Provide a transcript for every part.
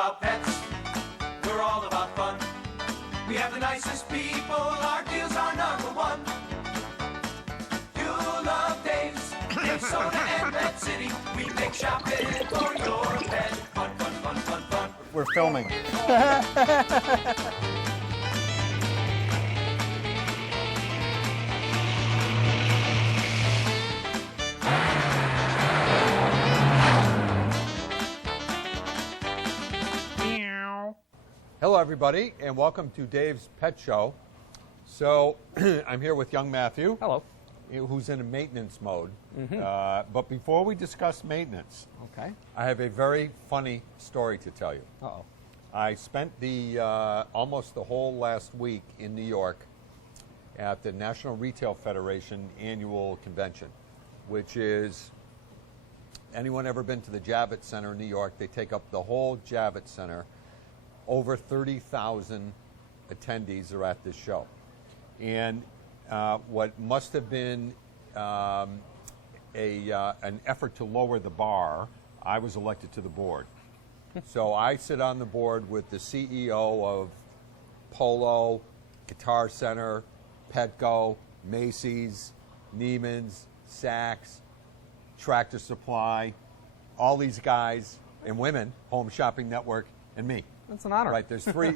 about pets. We're all about fun. We have the nicest people. Our deals are number one. You'll love Dave's, Dave Soda and Pet City. We make shopping for your pet fun, fun, fun, fun, fun. We're filming. Hello, everybody, and welcome to Dave's Pet Show. So, I'm here with young Matthew. Hello. Who's in a maintenance mode. But before we discuss maintenance, Okay. I have a very funny story to tell you. Uh-oh. I spent almost the whole last week in New York at the National Retail Federation annual convention, which is, anyone ever been to the Javits Center in New York? They take up the whole Javits Center. Over 30,000 attendees are at this show. And what must have been an effort to lower the bar, I was elected to the board. So I sit on the board with the CEO of Polo, Guitar Center, Petco, Macy's, Neiman's, Saks, Tractor Supply, all these guys and women, Home Shopping Network, and me. That's an honor. Right, there's three.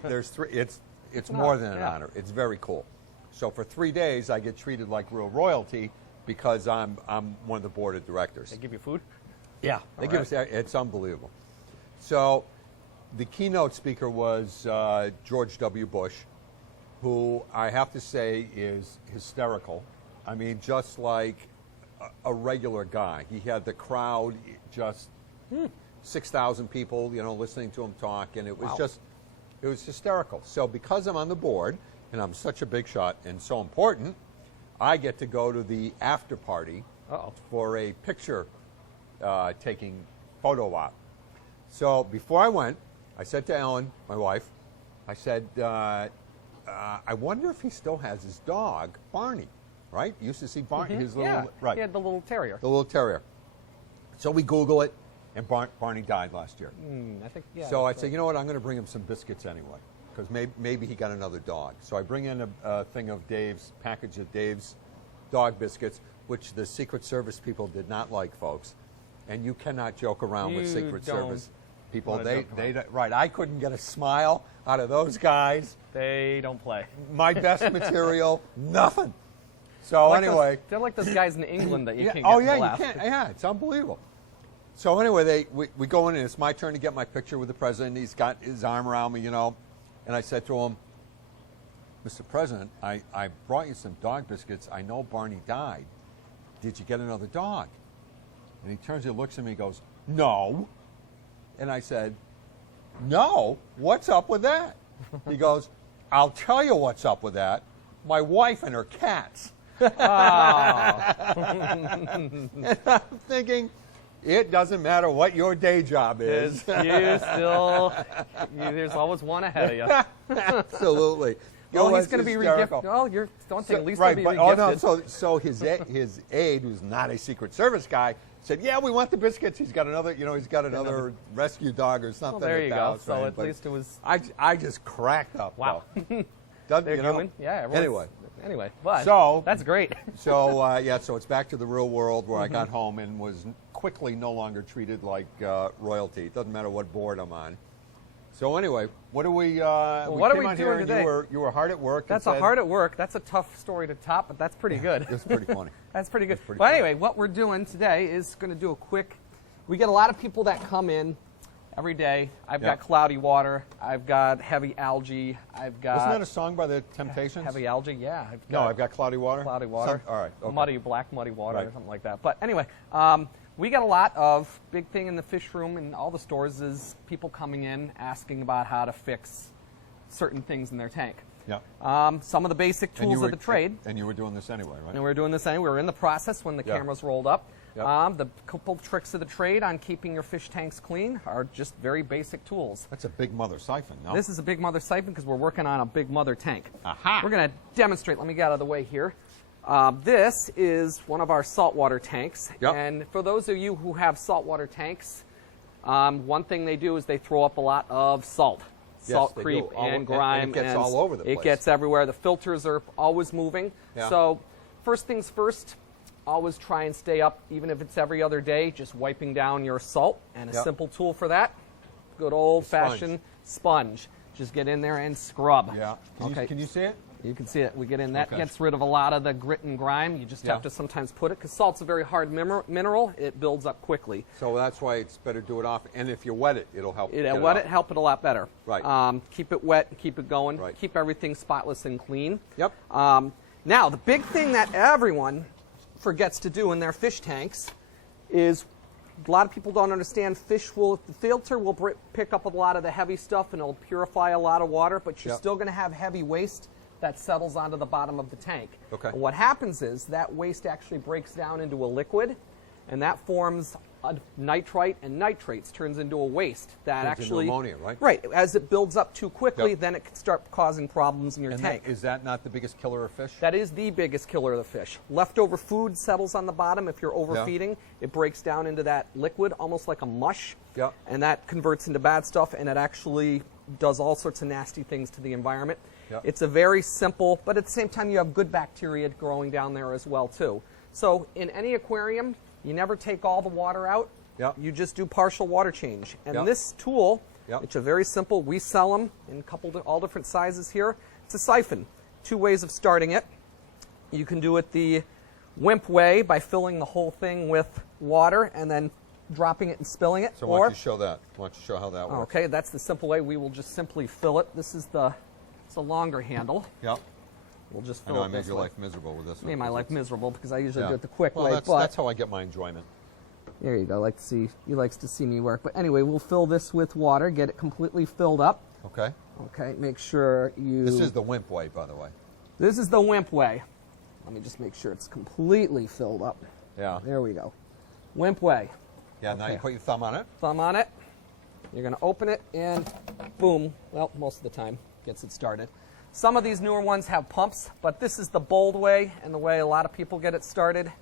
It's more than an honor. It's very cool. So for 3 days, I get treated like real royalty because I'm one of the board of directors. They give you food? Yeah, they give us. It's unbelievable. So the keynote speaker was George W. Bush, who I have to say is hysterical. I mean, just like a regular guy. He had the crowd just 6,000 people, listening to him talk, and it was it was hysterical. So because I'm on the board, and I'm such a big shot and so important, I get to go to the after party for a picture taking photo op. So before I went, I said to Ellen, my wife, I said, I wonder if he still has his dog, Barney, right? You used to see Barney, his little, right. He had the little terrier. The little terrier. So we Google it, and Barney died last year. I think, yeah. So I said, you know what, I'm going to bring him some biscuits anyway, because maybe he got another dog. So I bring in a package of Dave's dog biscuits, which the Secret Service people did not like, folks. And you cannot joke around with Secret Service people. Right, I couldn't get a smile out of those guys. They don't play. My best material, nothing. So anyway. They're like those guys in England that you can't get Oh, to yeah, laugh. you can't. Yeah, it's unbelievable. So anyway, we go in, and it's my turn to get my picture with the president. He's got his arm around me, and I said to him, Mr. President, I brought you some dog biscuits. I know Barney died. Did you get another dog? And he turns and looks at me and goes, no. And I said, no? What's up with that? He goes, I'll tell you what's up with that. My wife and her cats. And I'm thinking, it doesn't matter what your day job is. There's always one ahead of you. Absolutely. He's going to be regifted. Oh, you're don't think at least going to be regifted. So his aide, who's not a Secret Service guy, said, "Yeah, we want the biscuits. He's got another, he's got another rescue dog or something." Well, there you go. House, so right? at least it was. I just cracked up. Wow. Doesn't, human. Yeah. Anyway, but that's great. So it's back to the real world where I got home and was quickly no longer treated like royalty. It doesn't matter what board I'm on. So anyway, what are we? What are we doing today? You were hard at work. That's hard at work. That's a tough story to top, but that's pretty good. It's pretty funny. That's pretty good. But anyway, what we're doing today is going to do a quick. We get a lot of people that come in every day. I've got cloudy water. I've got heavy algae. I've got. Wasn't that a song by the Temptations? Heavy algae, yeah. I've got cloudy water. Cloudy water. All right. Okay. Muddy water or something like that. But anyway, we got a lot of big thing in the fish room and all the stores is people coming in asking about how to fix certain things in their tank. Yeah. Some of the basic tools of the trade. And you were doing this anyway, right? And we were doing this anyway. We were in the process when the cameras rolled up. Yep. The couple tricks of the trade on keeping your fish tanks clean are just very basic tools. That's a big mother siphon, no? This is a big mother siphon because we're working on a big mother tank. Aha! We're going to demonstrate. Let me get out of the way here. This is one of our saltwater tanks. Yep. And for those of you who have saltwater tanks, One thing they do is they throw up a lot of salt. Salt they creep do. and grime. And it gets all over the It place. gets everywhere. The filters are always moving. Yeah. So first things first, always try and stay up, even if it's every other day, just wiping down your salt. And a Yep. simple tool for that, good old-fashioned sponge. Just get in there and scrub. Yeah. Okay. Can you see it? You can see it. We get in. That Okay. gets rid of a lot of the grit and grime. You just Yeah. have to sometimes put it, because salt's a very hard mineral. It builds up quickly. So that's why it's better to do it off. And if you wet it, it'll help. get Let out. it help it a lot better. Right. Keep it wet, keep it going, Right. keep everything spotless and clean. Yep. Now, the big thing that everyone forgets to do in their fish tanks is a lot of people don't understand the filter will pick up a lot of the heavy stuff and it'll purify a lot of water, but you're Yep. still going to have heavy waste that settles onto the bottom of the tank. Okay. And what happens is that waste actually breaks down into a liquid, and that forms nitrite and nitrates, turns into a waste that Turns into actually ammonia, right? Right. As it builds up too quickly, Yep. then it can start causing problems in your And tank. is that not the biggest killer of fish? That is the biggest killer of the fish. Leftover food settles on the bottom. If you're overfeeding, it breaks down into that liquid, almost like a mush. Yeah. And that converts into bad stuff, and it actually does all sorts of nasty things to the environment. Yeah. It's a very simple, but at the same time, you have good bacteria growing down there as well, too. So in any aquarium, you never take all the water out. Yeah. You just do partial water change. And Yeah. this tool, Yeah. which are very simple, we sell them in all different sizes here. It's a siphon. 2 ways of starting it. You can do it the WIMP way by filling the whole thing with water and then dropping it and spilling it. So why don't you show that? Why don't you show how that works? Okay, that's the simple way. We will just simply fill it. This is it's a longer handle. Yep. We'll just I fill know it I made this your way. life miserable with this one. Made my 'cause life it's- miserable because I usually yeah. do it the quick well, way. That's, but that's how I get my enjoyment. there you go. He likes to see me work. But anyway, we'll fill this with water, get it completely filled up. Okay. Okay, make sure you. This is the WIMP way, by the way. This is the WIMP way. Let me just make sure it's completely filled up. Yeah. There we go. WIMP way. Yeah. Now you Okay. put your thumb on it. Thumb on it. You're going to open it and boom. Well, most of the time gets it started. Some of these newer ones have pumps, but this is the bold way and the way a lot of people get it started.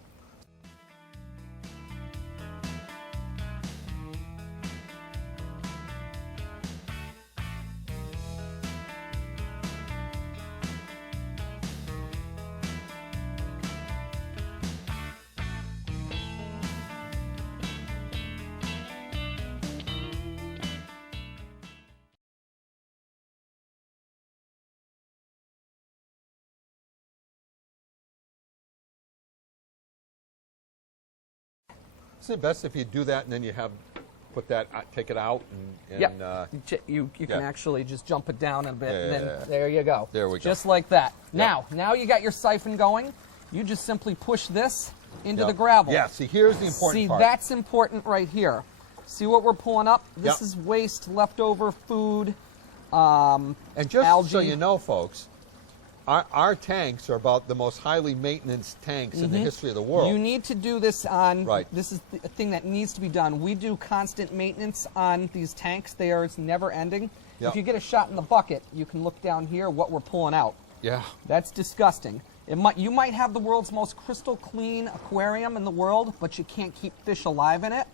Isn't it best if you do that and then you take it out and Yep. You can yeah. actually just jump it down a bit, Yeah, and then yeah, yeah. there you go. There we go. Just like that. Yep. Now you got your siphon going. You just simply push this into Yep. the gravel. Yeah. See, here's the important See, part. that's important right here. See what we're pulling up? This Yep. is waste, leftover food. And just so algae. you know, folks, our tanks are about the most highly maintenance tanks in the history of the world. You need to do this on, Right. this is the thing that needs to be done. We do constant maintenance on these tanks. It's never ending. Yep. If you get a shot in the bucket, you can look down here what we're pulling out. Yeah. That's disgusting. You might have the world's most crystal clean aquarium in the world, but you can't keep fish alive in it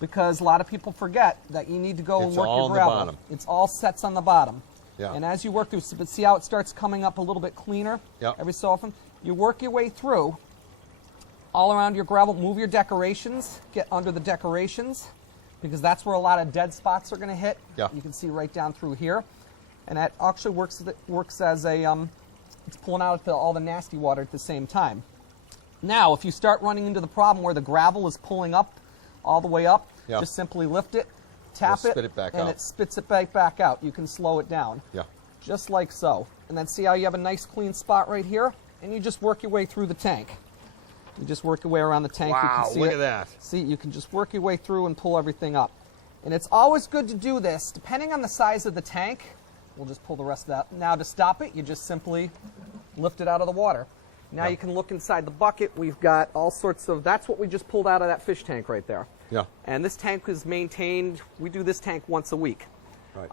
because a lot of people forget that you need to go and It's work all your on the gravel. bottom. It's all sets on the bottom. Yeah. And as you work through, but see how it starts coming up a little bit cleaner Yep. every so often? You work your way through all around your gravel, move your decorations, get under the decorations because that's where a lot of dead spots are going to hit. Yeah. You can see right down through here. And that actually works as a, it's pulling out all the nasty water at the same time. Now, if you start running into the problem where the gravel is pulling up all the way up, Yeah. just simply lift it, tap It'll spit it back and out. it spits it back out. You can slow it down. Yeah. Just like so. And then see how you have a nice clean spot right here? And you just work your way through the tank. You just work your way around the tank. You Wow, can see look it. at that. See, you can just work your way through and pull everything up. And it's always good to do this, depending on the size of the tank. We'll just pull the rest of that. Now to stop it, you just simply lift it out of the water. Now Yeah. you can look inside the bucket. We've got all sorts of, that's what we just pulled out of that fish tank right there. Yeah. And this tank is maintained, we do this tank once a week. Right.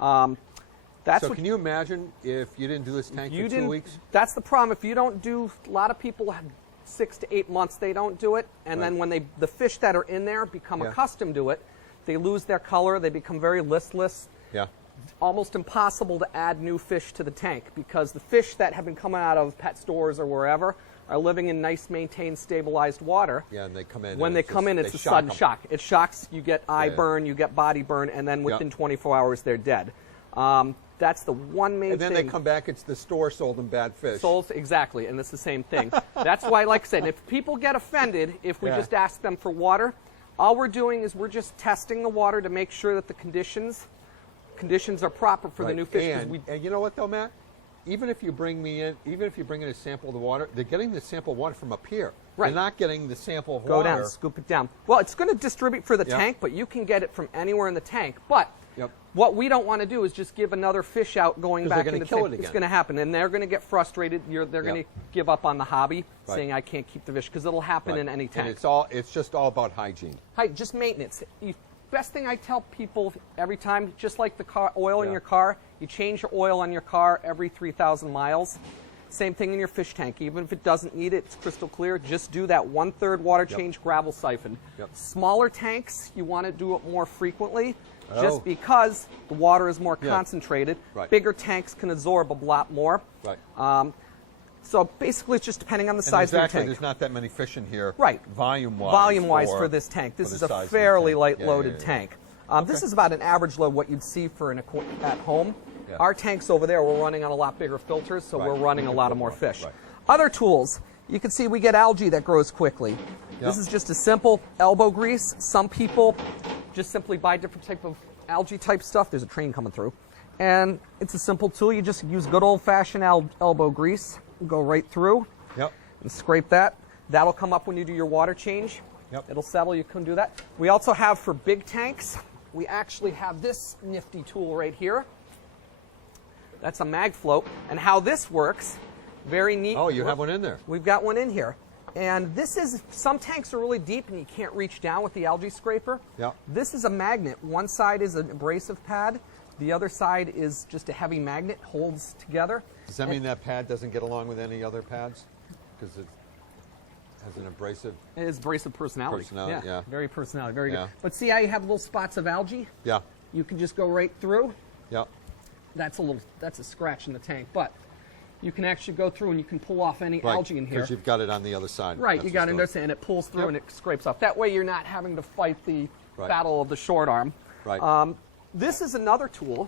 That's so what can you imagine if you didn't do this tank you for 2 didn't, weeks? That's the problem. If you don't do, a lot of people have 6 to 8 months they don't do it, and Right. then when the fish that are in there become Yeah. accustomed to it, they lose their color, they become very listless. Yeah. Almost impossible to add new fish to the tank because the fish that have been coming out of pet stores or wherever are living in nice, maintained, stabilized water. Yeah, and they come in. When and they it's come just- in, they it's a shock sudden 'em. shock. It shocks. You get eye Yeah. burn, you get body burn, and then within 24 hours they're dead. That's the one main And then thing. they come back, it's the store sold them bad fish. Souls, exactly, and it's the same thing. That's why, like I said, if people get offended if we Yeah. just ask them for water, all we're doing is we're just testing the water to make sure that the conditions are proper for the Right. new fish. 'cause And you know what though, Matt? Even if you bring in a sample of the water, they're getting the sample of water from up here. Right. They're not getting the sample of go water. down, scoop it down. Well, it's going to distribute for the Yeah. tank, but you can get it from anywhere in the tank. But Yep. what we don't want to do is just give another fish out going 'Cause they're back gonna into the kill tank. it It's again. going to happen, and they're going to get frustrated. They're going to Yep. give up on the hobby, Right. saying I can't keep the fish because it'll happen Right. in any tank. And it's just all about hygiene. Hi, just maintenance. Best thing I tell people every time, just like the car oil in Yeah. your car, you change your oil on your car every 3,000 miles. Same thing in your fish tank. Even if it doesn't need it, it's crystal clear. Just do that 1/3 water change gravel siphon. Yep. Smaller tanks, you want to do it more frequently, Oh. just because the water is more Yeah. concentrated. Right. Bigger tanks can absorb a lot more. Right. So basically, it's just depending on the And size of your exactly, tank. there's not that many fish in here. Right. Volume-wise. Volume-wise for this tank. This for is the a size of the fairly tank. light Yeah, loaded yeah, yeah. tank. This is about an average load what you'd see for at home. Yeah. Our tanks over there, we're running on a lot bigger filters, so Right. we're running a You lot can of more put fish. right. Other tools, you can see we get algae that grows quickly. This Yeah. is just a simple elbow grease. Some people just simply buy different type of algae type stuff. There's a train coming through. And it's a simple tool. You just use good old-fashioned elbow grease. Go right through Yep. and scrape that. That'll come up when you do your water change. Yep. It'll settle. You can do that. We also have for big tanks, we actually have this nifty tool right here. That's a mag float. And how this works, very neat. Oh, you have one in there. We've got one in here. And this is, some tanks are really deep and you can't reach down with the algae scraper. Yeah. This is a magnet. One side is an abrasive pad. The other side is just a heavy magnet, holds together. Does that mean that pad doesn't get along with any other pads? Because it has an abrasive. It is abrasive personality. Personality, yeah. Very personality, very Yeah. good. But see how you have little spots of algae? Yeah. You can just go right through. Yeah. That's a scratch in the tank, but you can actually go through and you can pull off any Right. algae in here. Because you've got it on the other side. Right, That's you got it what's in there and it pulls through Yep. and it scrapes off. That way you're not having to fight the Right. battle of the short arm. Right. This is another tool,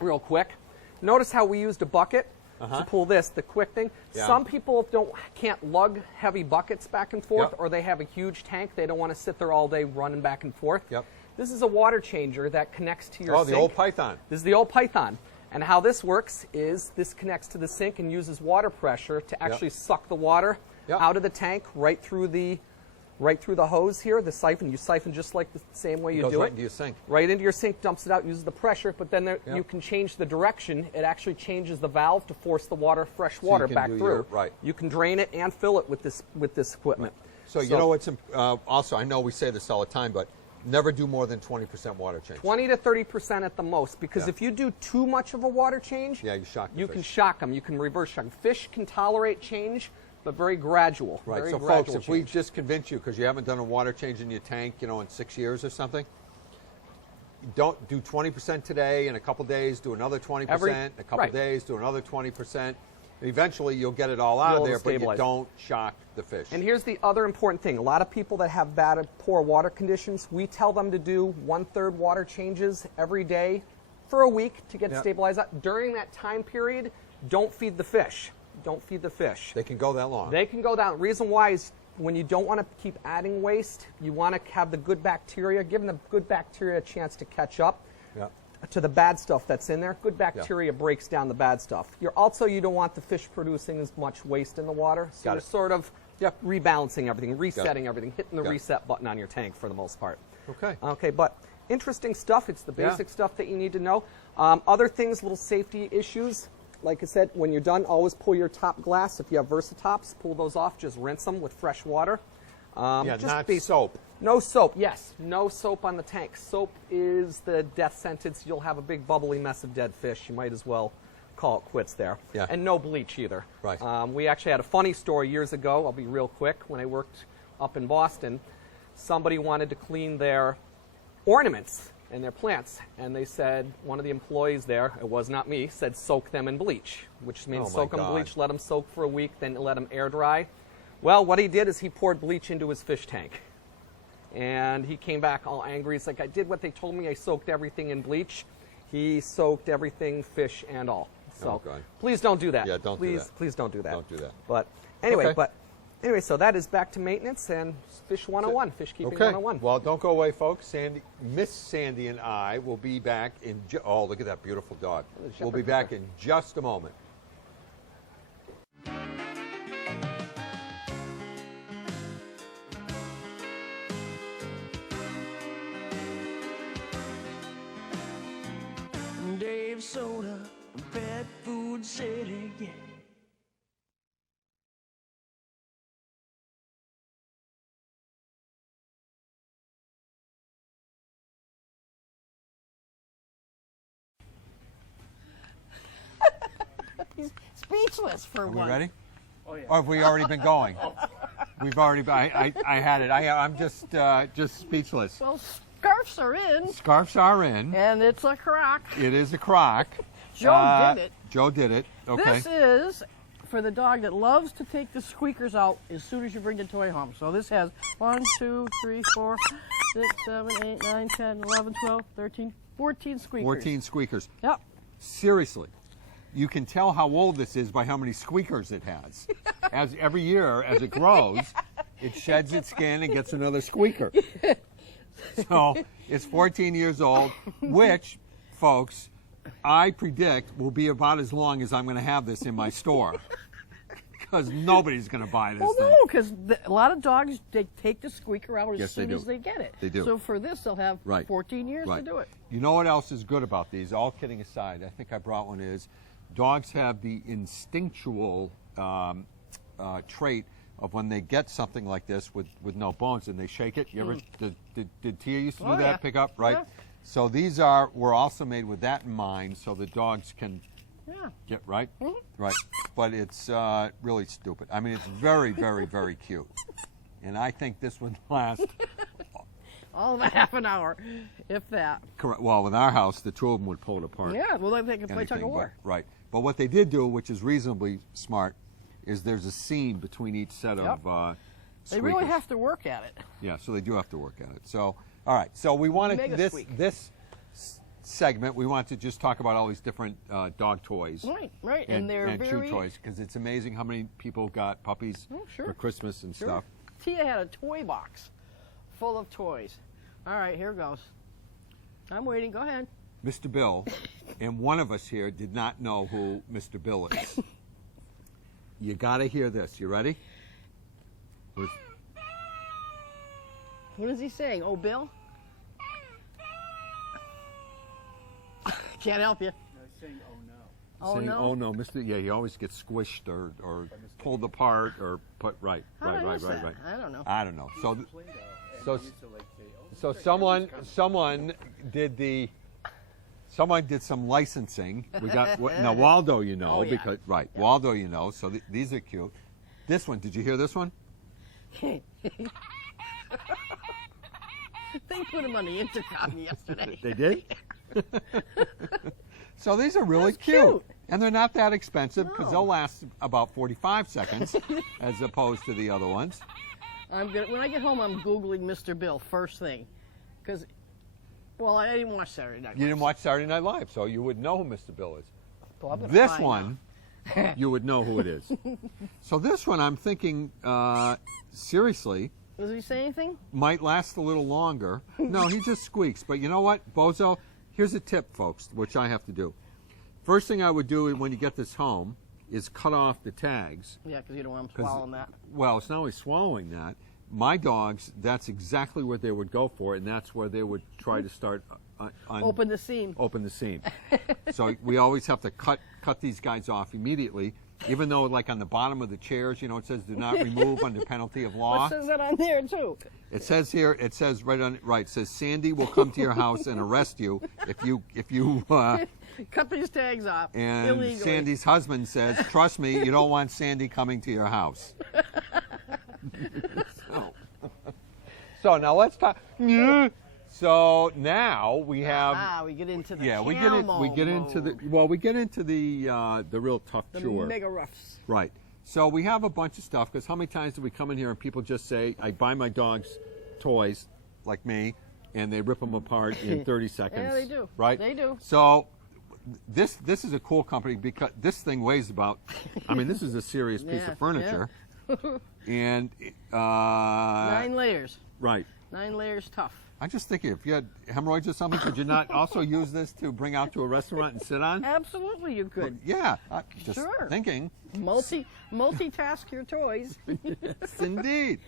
real quick. Notice how we used a bucket to pull this, the quick thing. Yeah. Some people can't lug heavy buckets back and forth, Yep. or they have a huge tank. They don't want to sit there all day running back and forth. Yep. This is a water changer that connects to your Oh, sink. the old Python. This is the old Python. And how this works is this connects to the sink and uses water pressure to actually suck the water Yep. out of the tank right through the hose here, the siphon. You siphon just like the same way you Goes do right it. into your sink. Right into your sink, dumps it out, uses the pressure, but then Yep. you can change the direction. It actually changes the valve to force the water, fresh you water can back do through. your- right. You can drain it and fill it with this equipment. So you know what's also, I know we say this all the time, but never do more than 20% water change. 20 to 30% at the most, because Yeah. if you do too much of a water change, Yeah, you shock the you fish. can shock them. You can reverse shock 'em. Fish can tolerate change, but very gradual. Right. Very So, folks, gradual if we change. just convince you because you haven't done a water change in your tank, in 6 years or something, don't do 20% today. In a couple days, do another 20%. In a couple right. days, do another 20%. Eventually, you'll get it all out You'll of there, but you stabilize. don't shock the fish. And here's the other important thing. A lot of people that have bad, poor water conditions, we tell them to do 1/3 water changes every day for a week to get Yeah. stabilized out. During that time period, don't feed the fish. Don't feed the fish. They can go that long. They can go down. Reason why is when you don't want to keep adding waste, you want to have the good bacteria, giving the good bacteria a chance to catch up Yeah. to the bad stuff that's in there. Good bacteria breaks down the bad stuff. You don't want the fish producing as much waste in the water. So Got you're it. sort of rebalancing everything, resetting everything, hitting the Got it. reset button on your tank for the most part. Okay. Okay, but interesting stuff. It's the Yeah. basic stuff that you need to know. Other things, little safety issues. Like I said, when you're done, always pull your top glass. If you have Versatops, pull those off. Just rinse them with fresh water. Yeah, just not be- soap. No soap, yes. No soap on the tank. Soap is the death sentence. You'll have a big bubbly mess of dead fish. You might as well call it quits there. Yeah. And no bleach either. Right. We actually had a funny story years ago. I'll be real quick. When I worked up in Boston, somebody wanted to clean their ornaments in their plants. And they said, one of the employees there, it was not me, said soak them in bleach, which means Oh, my soak them in God. bleach, let them soak for a week, then let them air dry. Well, what he did is he poured bleach into his fish tank. And he came back all angry. He's like, I did what they told me. I soaked everything in bleach. He soaked everything, fish and all. So Oh, God. please don't do that. Yeah, don't do please, that. Please don't do that. Don't do that. But anyway, Okay. so that is back to maintenance and Fish 101, fish keeping Okay. 101. Well, don't go away, folks. Miss Sandy and I will be back in. Oh, look at that beautiful dog. We'll be back in just a moment. Dave Soda, Pet Food City, yeah. He's speechless for Are we one. ready? Oh, yeah. Or have we already been going? We've already. I had it. I'm just speechless. Well, scarves are in, Scarves are in. and it's a crock. It is a crock. Joe did it. Joe did it. Okay. This is for the dog that loves to take the squeakers out as soon as you bring the toy home. So this has 1, 2, 3, 4, 6, 7, 8, 9, 10, 11, 12, 13, 14 squeakers. 14 squeakers. Yep. Seriously, you can tell how old this is by how many squeakers it has. As every year, as it grows, it sheds its skin and gets another squeaker. So it's 14 years old, which, folks, I predict will be about as long as I'm going to have this in my store. Because nobody's going to buy this Well, thing. no, because a lot of dogs, they take the squeaker out as Yes, they soon do. as they get it. They do. So for this, they'll have Right. 14 years Right. to do it. You know what else is good about these? All kidding aside, I think I brought one is dogs have the instinctual trait of when they get something like this with no bones and they shake it. You ever did Tia used to do Oh, that? yeah. Pick up, right? Yeah. So these were also made with that in mind, so the dogs can Yeah. get right, right. But it's really stupid. I mean, it's very, very, very cute, and I think this would last. All of a half an hour, if that. Correct. Well, with our house, the two of them would pull it apart. Yeah, well, they can play tug anything, of war. but- right. But what they did do, which is reasonably smart, is there's a seam between each set of They really squeakers. have to work at it. Yeah, so they do have to work at it. So, all right. So we wanted Mega this squeak. segment. We want to just talk about all these different dog toys. Right, right. And they're and very... chew toys, because it's amazing how many people got puppies Oh, sure. for Christmas and Sure. stuff. Tia had a toy box full of toys. All right, here goes. I'm waiting. Go ahead. Mr. Bill, and one of us here did not know who Mr. Bill is. You got to hear this. You ready? With- What is he saying? Oh, Bill? Can't help you. Oh, saying, no. oh no, Mr. Yeah, he always gets squished or pulled apart or put right. How did I right. miss that? I don't know. I don't know. So someone did some licensing. We got now Waldo, you know, Oh, yeah. because right, Waldo, you know. So these are cute. This one, did you hear this one? They put him on the intercom yesterday. They did. So these are really That's cute. and they're not that expensive because No. they'll last about 45 seconds, as opposed to the other ones. When I get home, I'm Googling Mr. Bill first thing. Because, well, I didn't watch Saturday Night Live. You didn't watch Saturday Night Live, so you would know who Mr. Bill is. Well, I'm gonna This find one, you would know who it is. So this one, I'm thinking, seriously, out. Does he say anything? might last a little longer. No, he just squeaks. But you know what, Bozo? Here's a tip, folks, which I have to do. First thing I would do when you get this home is cut off the tags. Yeah, because you don't want him 'Cause- swallowing that. Well, it's not only swallowing that. My dogs, that's exactly what they would go for, and that's where they would try to start Open the seam. open the seam. So we always have to cut these guys off immediately, even though like on the bottom of the chairs, you know, it says do not remove under penalty of law. What says that on there, too? It says here, it says it says Sandy will come to your house and arrest you if you Cut these tags off and illegally. Sandy's husband says, trust me, you don't want Sandy coming to your house. So now let's talk. So now we have. We get into the Yeah, we get into the mode. we get into the real tough the chore. mega roughs. Right. So we have a bunch of stuff because how many times do we come in here and people just say, I buy my dog's toys, like me, and they rip them apart in 30 seconds. Yeah, they do. Right? They do. So this is a cool company because this thing weighs about, I mean, this is a serious piece Yeah, of furniture. And, 9 layers. right. 9 layers tough. I'm just thinking, if you had hemorrhoids or something, could you not also use this to bring out to a restaurant and sit on? Absolutely, you could. Yeah, just Sure. thinking. Multitask your toys. Yes, indeed.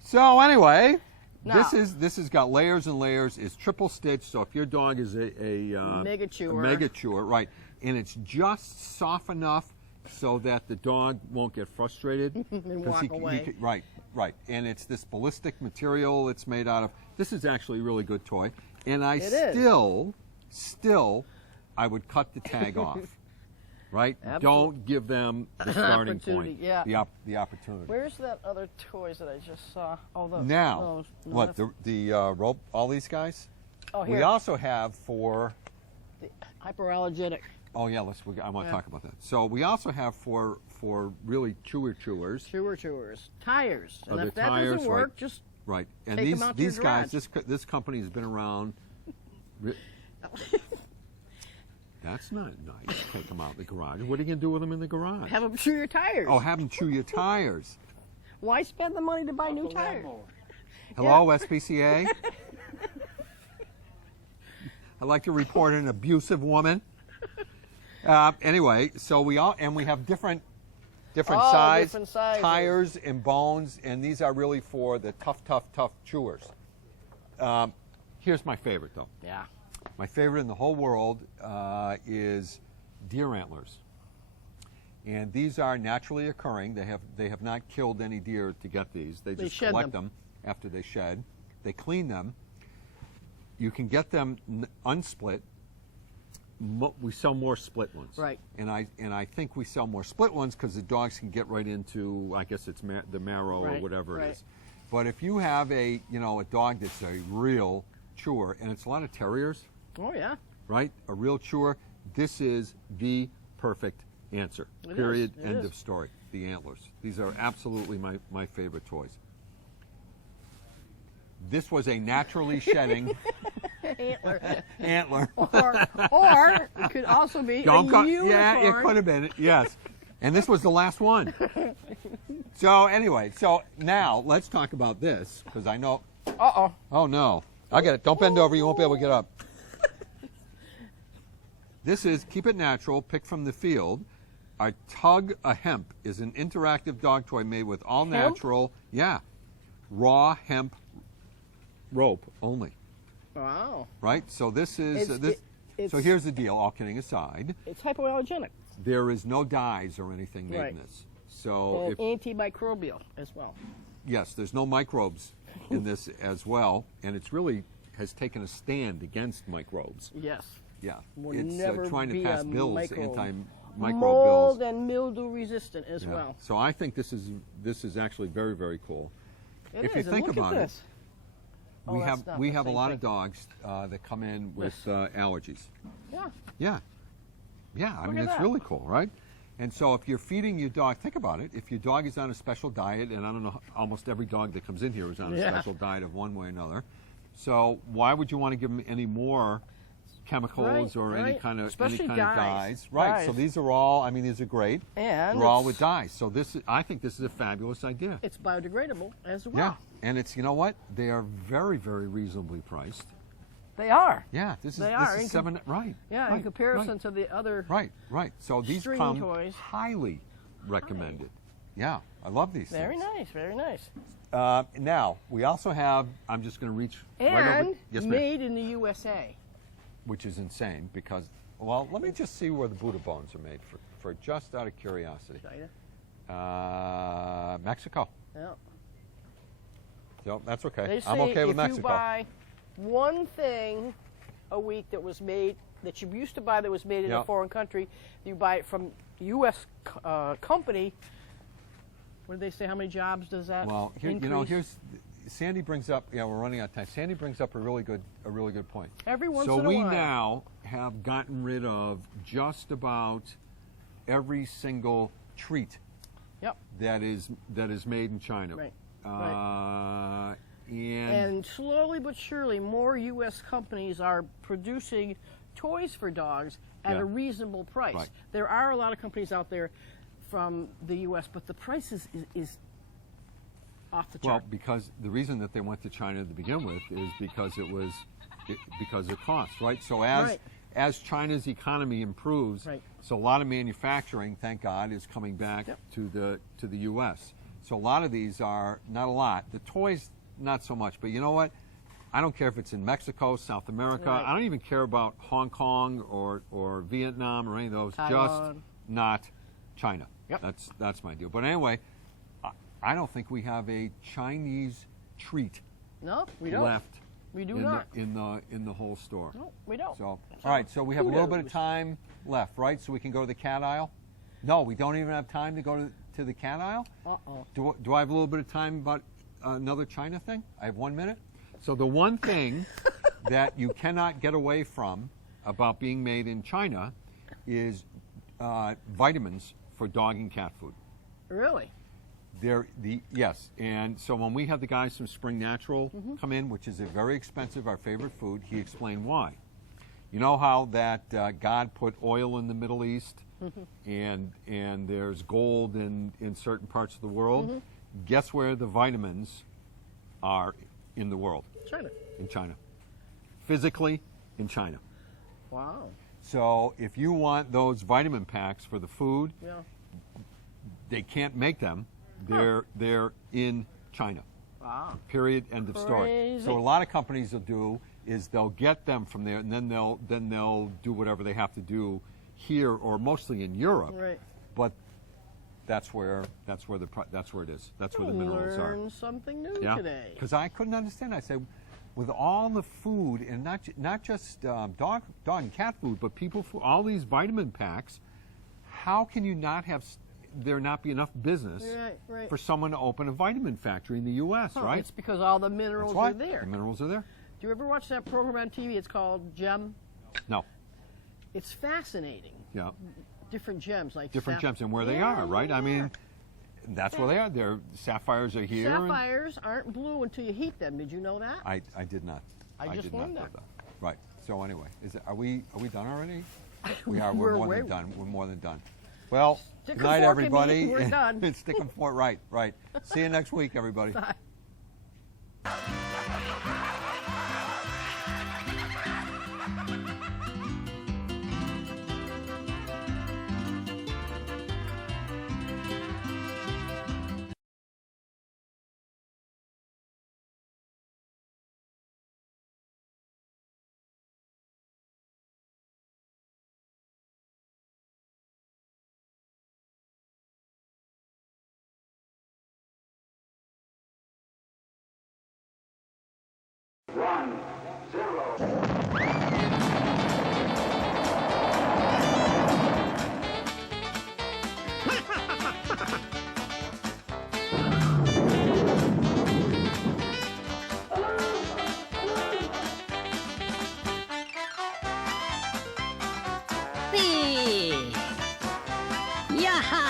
So anyway, Now- this has got layers and layers. It's triple stitched. So if your dog is a Mega chewer. mega chewer, right, and it's just soft enough so that the dog won't get frustrated And 'cause walk away. right, and it's this ballistic material it's made out of. This is actually a really good toy, and I It is. still, I would cut the tag off. Right? Absolutely. Don't give them the starting Opportunity, point. yeah. The opportunity. Where's that other toys that I just saw? Oh, those. Now, those. No, what that's- the rope? All these guys. Oh, here. We also have for. Hyperallergenic. Oh yeah, I want to Yeah. talk about that. So we also have for really chewers. Chewers. Tires. Oh, And the if that tires, doesn't right. work, just Right, and Take 'em out to your these guys, garage. this company has been around. That's not nice. Take them out in the garage. What are you gonna do with them in the garage? have them chew your tires. Oh, have them chew your tires. Why spend the money to buy new tires? Hello, SPCA. I'd like to report an abusive woman. Anyway, so we have different Oh, size different sizes. tires and bones, and these are really for the tough chewers. Here's my favorite though. Yeah. My favorite in the whole world is deer antlers, and these are naturally occurring. They have not killed any deer to get these. They just shed collect them. them after they shed. They clean them. You can get them unsplit. We sell more split ones, Right. And I think we sell more split ones because the dogs can get right into, I guess it's the marrow or Right, whatever right. it is. But if you have a dog that's a real chewer, and it's a lot of terriers, Oh, yeah. right? A real chewer. This is the perfect answer. It Period. is, it End is. of story. The antlers. These are absolutely my favorite toys. This was a naturally shedding Antler. antler. or it could also be a unicorn. Yeah, it could have been. Yes. And this was the last one. So anyway, now let's talk about this because I know. Uh-oh. Oh no, I get it. Don't bend over. You won't be able to get up. This is Keep It Natural, picked from the field. Our Tug a Hemp is an interactive dog toy made with all natural, raw hemp rope only. Wow. Right. So this is It's- So here's the deal. All kidding aside, It's hypoallergenic there is no dyes or anything made in Right. this. So and if, antimicrobial as well. yes, there's no microbes in this as well, and it's really has taken a stand against microbes. Yes. Yeah, Will it's never trying to be pass a bills, microbe. anti-microbe Mold bills. and mildew resistant as Yeah. well. So I think this is actually very, very cool. It If you is, and think look about at it, this. Oh, we that's have not we the have a same lot thing. of dogs that come in with allergies. Yeah. Yeah. Yeah, I Look mean, at it's that. really cool, right? And so if you're feeding your dog, think about it. If your dog is on a special diet, and I don't know, almost every dog that comes in here is on a Yeah. special diet of one way or another. So why would you want to give them any more chemicals Right, or any right. kind of Especially of dyes. dyes? Right. So Dyes. these are all. I mean, these are great. And they're all it's- with dyes. So I think this is a fabulous idea. It's biodegradable as well. Yeah. And it's what they are very, very reasonably priced. They are. Yeah. This is They this are, is in seven. Right. Yeah, right, in comparison right. to the other. Right, right. So these String come toys. highly recommended. Yeah, I love these Very things. nice, very nice. Now, we also have, I'm just going to reach right And over. Yes, ma'am. made in the USA. Which is insane because, well, let me just see where the Buddha bones are made for just out of curiosity. China. Mexico. Yeah. So that's okay. They say I'm okay with if Mexico. you buy one thing a week that was made, that you used to buy that was made in Yeah. a foreign country, you buy it from U.S. Company. What did they say? How many jobs does that Well, increase? Sandy brings up. Yeah, we're running out of time. Sandy brings up a really good point. Every once so in a we while. now have gotten rid of just about every single treat Yep. that is made in China. Right. And And slowly but surely, more U.S. companies are producing toys for dogs at Yeah. a reasonable price. Right. There are a lot of companies out there from the U.S., but the price is off the well, chart. because the reason that they went to China to begin with is because because of cost, right? So Right. as China's economy improves, Right. so a lot of manufacturing, thank God, is coming back Yep. to the U.S. So a lot of these are not a lot. The toys, not so much. But you know what? I don't care if it's in Mexico, South America. Right. I don't even care about Hong Kong or Vietnam or any of those. Just Taiwan. not China. Yep. That's my deal. But anyway, I don't think we have a Chinese treat No, we don't. left. We do in not. in the whole store. No, we don't. So all right. So we have a little bit of kudos. time left, right? So we can go to the cat aisle. No, we don't even have time to go to the cat aisle. Uh-oh. Do I have a little bit of time about another China thing? I have 1 minute. So the one thing that you cannot get away from about being made in China is vitamins for dog and cat food. Really? Yes, and so when we had the guys from Spring Natural come in, which is a very expensive, our favorite food, he explained why. You know how that God put oil in the Middle East, and there's gold in certain parts of the world. Guess where the vitamins are in the world? China. In China. Physically, in China. Wow. So if you want those vitamin packs for the food, Yeah. they can't make them. They're in China. Wow. Period. End of story. Crazy. So a lot of companies will do is they'll get them from there, and then they'll do whatever they have to do here or mostly in Europe. Right. But that's where it is. That's where the minerals are. Learn something new Yeah. today. Because I couldn't understand. I said, with all the food and not just dog and cat food, but all these vitamin packs, how can you not have? There not be enough business Right. for someone to open a vitamin factory in the U.S., Huh, right? It's because all the minerals That's why are there. the minerals are there. Do you ever watch that program on TV? It's called Gem. No, It's fascinating. yeah, Different gems, like different gems and where they Yeah, are, right? I yeah. mean, that's where they are. Their sapphires are here. and- Sapphires aren't blue until you heat them. Did you know that? I did not. I just did not learned know that. Right. So anyway, are we done already? We are. We're We're more way- than done. We're more than done. Well, Stick good a night, fork in me, everybody. we're done. Stick 'em for right. See you next week, everybody. Bye. Whee! Yaha!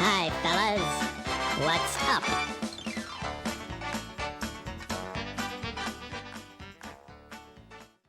Hi, fellas. What's up?